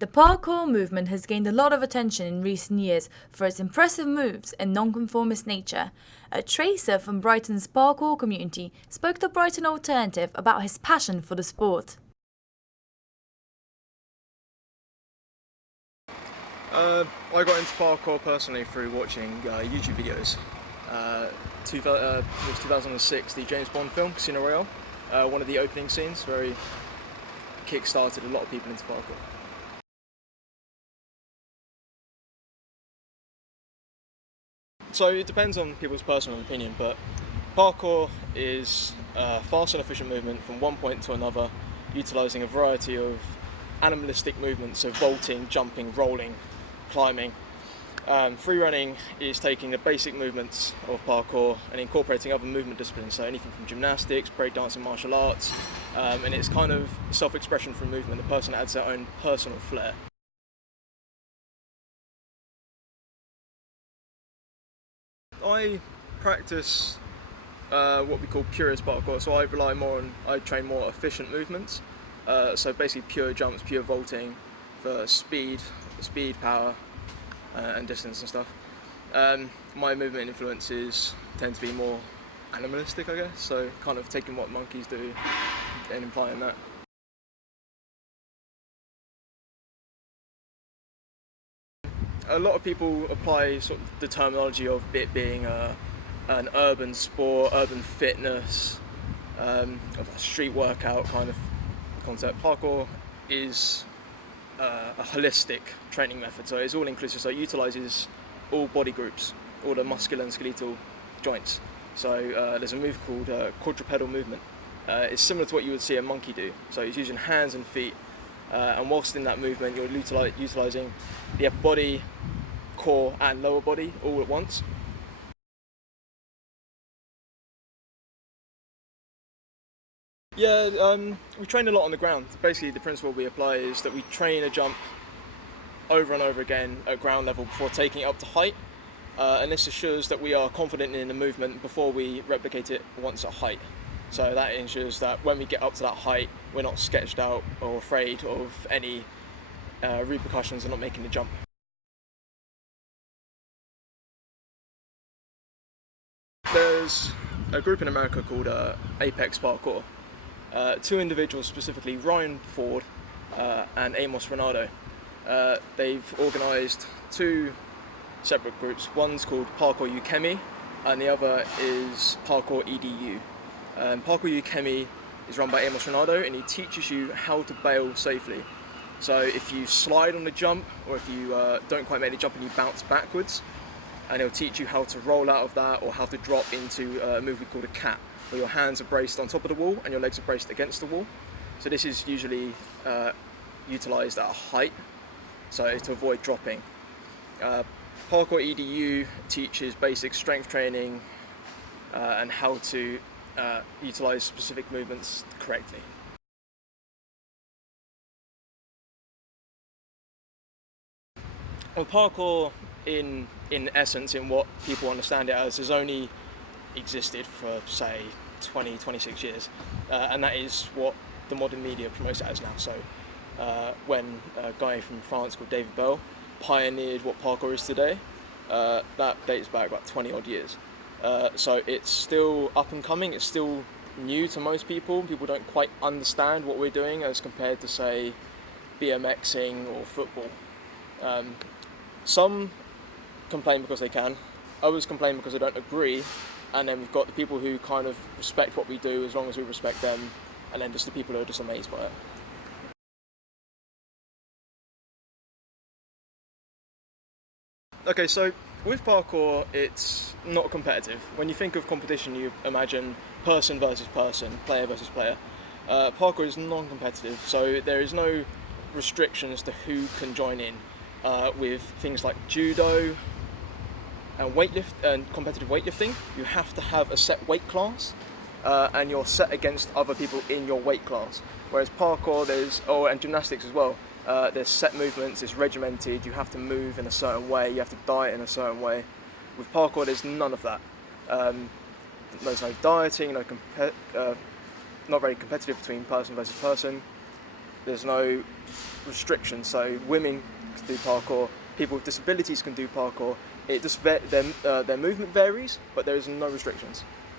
The parkour movement has gained a lot of attention in recent years for its impressive moves and non-conformist nature. A traceur from Brighton's parkour community spoke to Brighton Alternative about his passion for the sport. I got into parkour personally through watching YouTube videos. It was 2006, the James Bond film, Casino Royale. One of the opening scenes where he kick-started a lot of people into parkour. So it depends on people's personal opinion, but parkour is a fast and efficient movement from one point to another, utilising a variety of animalistic movements, so vaulting, jumping, rolling, climbing. Free running is taking the basic movements of parkour and incorporating other movement disciplines, so anything from gymnastics, breakdancing, martial arts, and it's kind of self-expression through movement. The person adds their own personal flair. I practice what we call purist parkour, so I train more efficient movements, so basically pure jumps, pure vaulting for speed, power, and distance and stuff. My movement influences tend to be more animalistic, I guess, so kind of taking what monkeys do and implying that. A lot of people apply sort of the terminology of it being an urban sport, urban fitness, a street workout kind of concept. Parkour is a holistic training method, so it's all inclusive, so it utilises all body groups, all the muscular and skeletal joints. So there's a move called quadrupedal movement. It's similar to what you would see a monkey do, so it's using hands and feet, and whilst in that movement you're utilising the upper body, core and lower body all at once. Yeah, we train a lot on the ground. Basically the principle we apply is that we train a jump over and over again at ground level before taking it up to height, and this assures that we are confident in the movement before we replicate it once at height. So that ensures that when we get up to that height we're not sketched out or afraid of any repercussions of not making the jump. There's a group in America called Apex Parkour. Two individuals specifically, Ryan Ford and Amos Renato. They've organised two separate groups. One's called Parkour Ukemi and the other is Parkour EDU. Parkour Ukemi is run by Amos Renato and he teaches you how to bail safely. So if you slide on the jump or if you don't quite make the jump and you bounce backwards, and he'll teach you how to roll out of that or how to drop into a move we call a cat, where your hands are braced on top of the wall and your legs are braced against the wall. So this is usually utilised at a height, so to avoid dropping. Parkour EDU teaches basic strength training and how to utilise specific movements correctly. Well, parkour in essence, in what people understand it as, has only existed for say 26 years, and that is what the modern media promotes it as now. So when a guy from France called David Bell pioneered what parkour is today, that dates back about 20 odd years. So it's still up and coming, it's still new to most people. People don't quite understand what we're doing as compared to say BMXing or football. Some complain because they can, others complain because they don't agree, and then we've got the people who kind of respect what we do as long as we respect them, and then just the people who are just amazed by it. Okay, so with parkour it's not competitive. When you think of competition you imagine person versus person, player versus player. Parkour is non-competitive, so there is no restrictions to who can join in. With things like judo and competitive weightlifting, you have to have a set weight class, and you're set against other people in your weight class. Whereas parkour, and gymnastics as well, there's set movements, it's regimented, you have to move in a certain way, you have to diet in a certain way. With parkour there's none of that. There's no dieting, not very competitive between person versus person. There's no restrictions. So women can do parkour, people with disabilities can do parkour. It just their movement varies, but there is no restrictions.